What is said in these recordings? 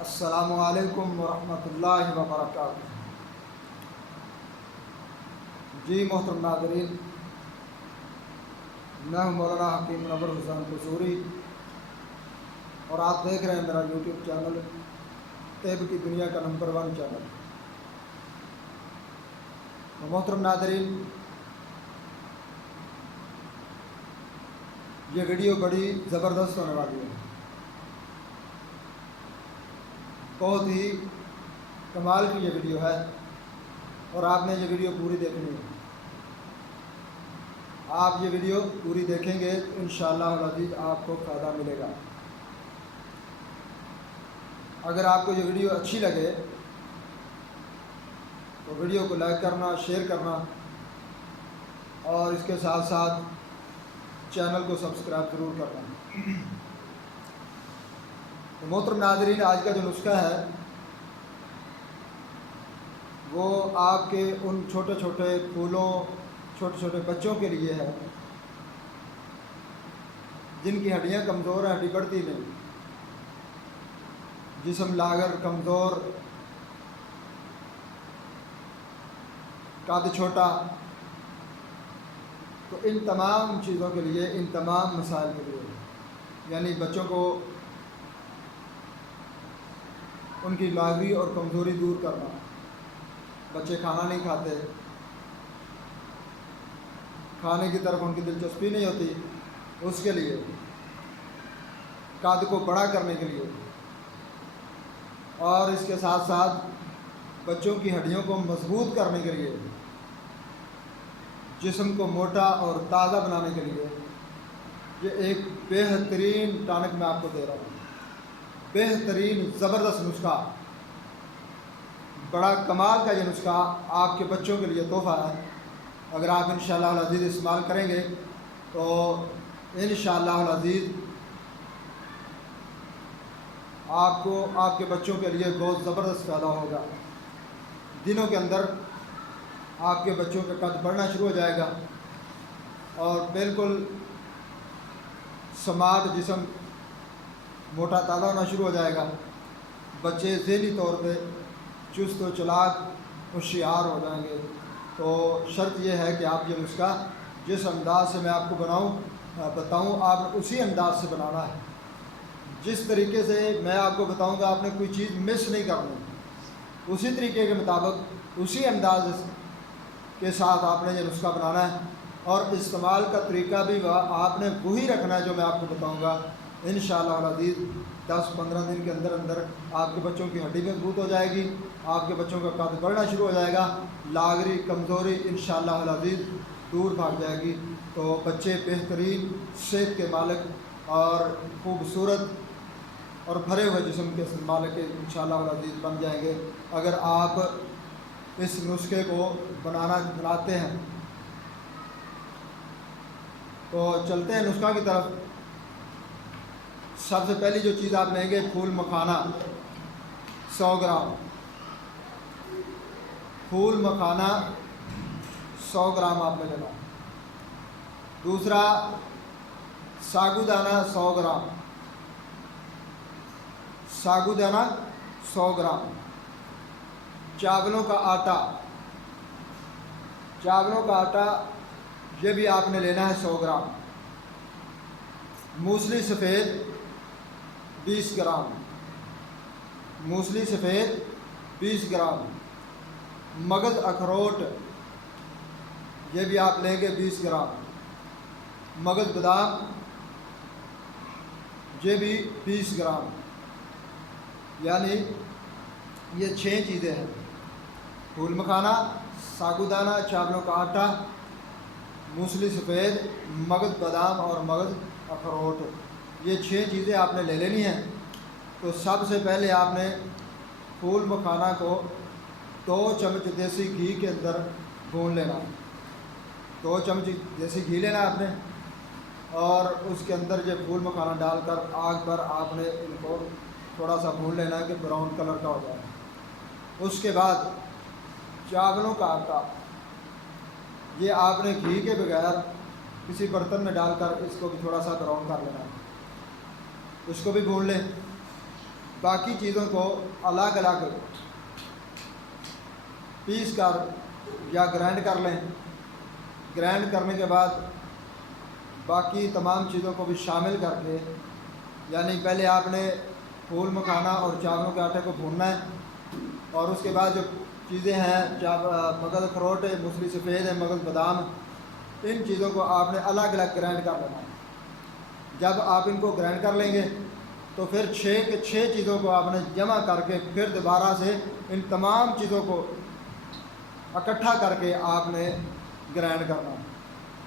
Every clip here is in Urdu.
السلام علیکم ورحمۃ اللہ وبرکاتہ۔ جی محترم ناظرین، میں ہوں مولانا حکیم منور حسین قصوری اور آپ دیکھ رہے ہیں میرا یوٹیوب چینل طب کی دنیا کا نمبر 1 چینل۔ محترم ناظرین، یہ ویڈیو بڑی زبردست ہونے والی ہے، بہت ہی کمال کی یہ ویڈیو ہے اور آپ نے یہ ویڈیو پوری دیکھنی ہے۔ آپ یہ ویڈیو پوری دیکھیں گے تو انشاءاللہ العزیز آپ کو فائدہ ملے گا۔ اگر آپ کو یہ ویڈیو اچھی لگے تو ویڈیو کو لائک کرنا، شیئر کرنا اور اس کے ساتھ ساتھ چینل کو سبسکرائب ضرور کرنا۔ تو محترم ناظرین، آج کا جو نسخہ ہے وہ آپ کے ان چھوٹے چھوٹے پھولوں، چھوٹے چھوٹے بچوں کے لیے ہے جن کی ہڈیاں کمزور ہیں، ہڈی بڑھتی نہیں، جسم لاغر، کمزور، قد چھوٹا۔ تو ان تمام چیزوں کے لیے، ان تمام مسائل کے لیے، یعنی بچوں کو ان کی لاغری اور کمزوری دور کرنا، بچے کھانا نہیں کھاتے، کھانے کی طرف ان کی دلچسپی نہیں ہوتی، اس کے لیے، قد کو بڑا کرنے کے لیے، اور اس کے ساتھ ساتھ بچوں کی ہڈیوں کو مضبوط کرنے کے لیے، جسم کو موٹا اور تازہ بنانے کے لیے، یہ ایک بہترین ٹانک میں آپ کو دے رہا ہوں، بہترین زبردست نسخہ، بڑا کمال کا یہ نسخہ آپ کے بچوں کے لیے تحفہ ہے۔ اگر آپ انشاءاللہ العزیز استعمال کریں گے تو انشاءاللہ العزیز آپ کو آپ کے بچوں کے لیے بہت زبردست فائدہ ہوگا۔ دنوں کے اندر آپ کے بچوں کا قد بڑھنا شروع ہو جائے گا اور بالکل سماعت، جسم موٹا تازہ ہونا شروع ہو جائے گا، بچے ذہنی طور پہ چست و چلاک، ہوشیار ہو جائیں گے۔ تو شرط یہ ہے کہ آپ یہ نسخہ جس انداز سے میں آپ کو بتاؤں، آپ نے اسی انداز سے بنانا ہے۔ جس طریقے سے میں آپ کو بتاؤں گا آپ نے کوئی چیز مس نہیں کرنی، اسی طریقے کے مطابق، اسی انداز کے ساتھ آپ نے یہ نسخہ بنانا ہے، اور استعمال کا طریقہ بھی آپ نے وہی رکھنا ہے جو میں آپ کو بتاؤں گا۔ انشاءاللہ العزیز 10-15 دن کے اندر اندر آپ کے بچوں کی ہڈی مضبوط ہو جائے گی، آپ کے بچوں کا قد بڑھنا شروع ہو جائے گا، لاغری، کمزوری انشاءاللہ العزیز دور بھاگ جائے گی۔ تو بچے بہترین صحت کے مالک اور خوبصورت اور بھرے ہوئے جسم کے مالک انشاءاللہ العزیز بن جائیں گے اگر آپ اس نسخے کو بناتے ہیں۔ تو چلتے ہیں نسخہ کی طرف۔ سب سے پہلی جو چیز آپ لیں گے، پھول مکھانا 100 گرام، پھول مکھانا 100 گرام آپ نے لینا۔ دوسرا، ساگو دانہ 100 گرام، ساگو دانہ 100 گرام۔ چاولوں کا آٹا، چاولوں کا آٹا یہ بھی آپ نے لینا ہے 100 گرام۔ موسلی سفید 20 گرام، موسلی سفید 20 گرام۔ مگز اخروٹ یہ بھی آپ لیں گے 20 گرام۔ مگز بادام یہ بھی 20 گرام۔ یعنی یہ 6 چیزیں ہیں: پھول مکھانا، ساگو دانہ، چاولوں کا آٹا، موسلی سفید، مگز بادام اور مگز اخروٹ، یہ 6 چیزیں آپ نے لے لینی ہیں۔ تو سب سے پہلے آپ نے پھول مکھانا کو 2 چمچ دیسی گھی کے اندر بھون لینا، 2 چمچ دیسی گھی لینا آپ نے، اور اس کے اندر یہ پھول مکھانا ڈال کر آگ پر آپ نے ان کو تھوڑا سا بھون لینا ہے کہ براؤن کلر کا ہو جائے۔ اس کے بعد چاولوں کا آٹا، یہ آپ نے گھی کے بغیر کسی برتن میں ڈال کر اس کو بھی تھوڑا سا براؤن کر لینا ہے۔ اس کو بھی بھون لیں۔ باقی چیزوں کو الگ الگ پیس کر یا گرائنڈ کر لیں۔ گرائنڈ کرنے کے بعد باقی تمام چیزوں کو بھی شامل کر کے، یعنی پہلے آپ نے پھول مکھانا اور چاولوں کے آٹے کو بھوننا ہے، اور اس کے بعد جو چیزیں ہیں مغز اخروٹ ہے، موسلی سفید ہے، مغز بادام، ان چیزوں کو آپ نے الگ الگ گرائنڈ کر لینا ہے۔ جب آپ ان کو گرائنڈ کر لیں گے تو پھر 6 چیزوں کو آپ نے جمع کر کے پھر دوبارہ سے ان تمام چیزوں کو اکٹھا کر کے آپ نے گرائنڈ کرنا ہے۔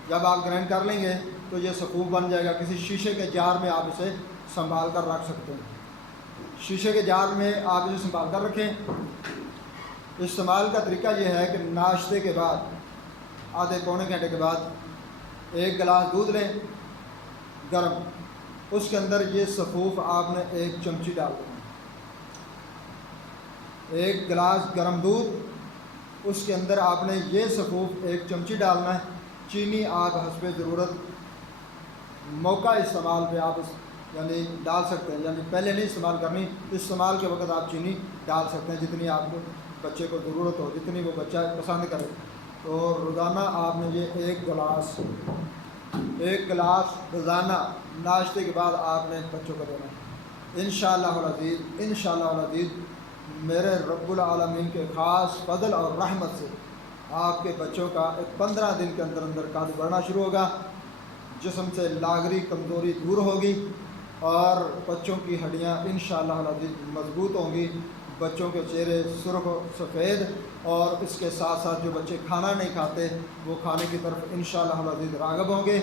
جب آپ گرائنڈ کر لیں گے تو یہ سفوف بن جائے گا۔ کسی شیشے کے جار میں آپ اسے سنبھال کر رکھ سکتے ہیں۔ شیشے کے جار میں آپ اسے سنبھال کر رکھیں۔ استعمال کا طریقہ یہ ہے کہ ناشتے کے بعد آدھے پونے گھنٹے کے بعد 1 گلاس دودھ لیں گرم، اس کے اندر یہ سفوف آپ نے 1 چمچی ڈال دینا۔ 1 گلاس گرم دودھ، اس کے اندر آپ نے یہ سفوف 1 چمچی ڈالنا ہے۔ چینی آپ حسب ضرورت موقع استعمال پہ آپ یعنی ڈال سکتے ہیں، یعنی پہلے نہیں استعمال کرنی، استعمال کے وقت آپ چینی ڈال سکتے ہیں جتنی آپ کو بچے کو ضرورت ہو، جتنی وہ بچہ پسند کرے۔ تو روزانہ آپ نے یہ 1 گلاس روزانہ ناشتے کے بعد آپ نے بچوں کو دینا ہے۔ انشاءاللہ العزیز میرے رب العالمین کے خاص فضل اور رحمت سے آپ کے بچوں کا 15 دن کے اندر اندر قد بڑھنا شروع ہوگا، جسم سے لاغری کمزوری دور ہوگی، اور بچوں کی ہڈیاں انشاءاللہ العزیز مضبوط ہوں گی، بچوں کے چہرے سرخ و سفید، اور اس کے ساتھ ساتھ جو بچے کھانا نہیں کھاتے وہ کھانے کی طرف انشاءاللہ العزیز راغب ہوں گے،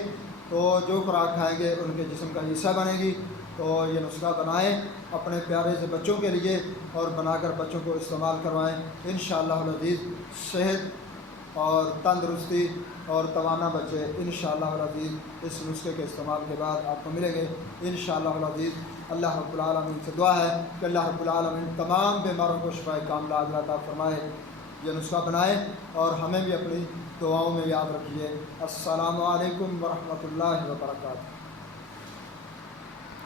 تو جو خوراک کھائیں گے ان کے جسم کا حصہ بنے گی۔ تو یہ نسخہ بنائیں اپنے پیارے سے بچوں کے لیے، اور بنا کر بچوں کو استعمال کروائیں۔ انشاءاللہ العزیز صحت اور تندرستی اور توانا بچے انشاءاللہ العزیز اس نسخے کے استعمال کے بعد آپ کو ملیں گے انشاءاللہ العزیز۔ اللہ رب العالمین سے دعا ہے کہ اللہ رب العالمین تمام بیماروں کو شفائے کاملہ عطا فرمائے۔ یہ نسخہ بنائیں اور ہمیں بھی اپنی دعاؤں میں یاد رکھیے۔ السلام علیکم ورحمۃ اللہ وبرکاتہ۔